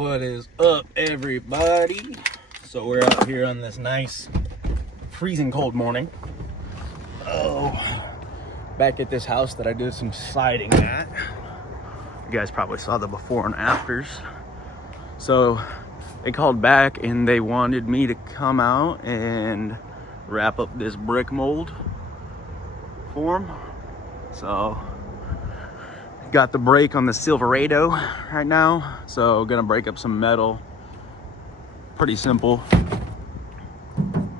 What is up, everybody? So we're out here on this nice freezing cold morning. Back at this house that I did some siding at. You guys probably saw the before and afters. So they called back and they wanted me to come out and wrap up this brick mold for them. So got the brake on the Silverado right now, so gonna break up some metal. Pretty simple.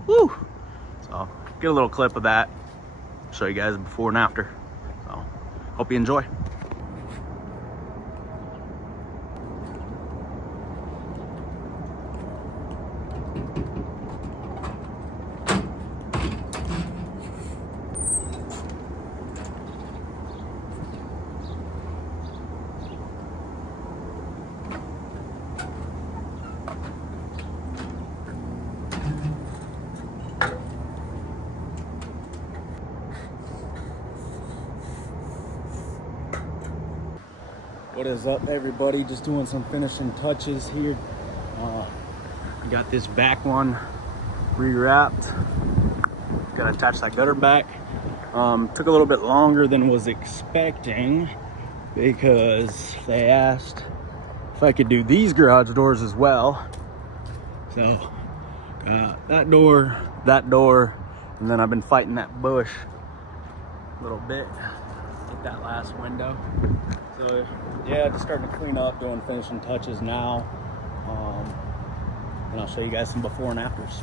Woo! So get a little clip of that, show you guys before and after. So hope you enjoy. What is up, everybody? Just doing some finishing touches here. Got this back one rewrapped. Gotta attach that gutter back. Took a little bit longer than was expecting because they asked if I could do these garage doors as well. So that door, and then I've been fighting that bush a little bit. Get that last window. So yeah, just starting to clean up, doing finishing touches now. And I'll show you guys some before and afters.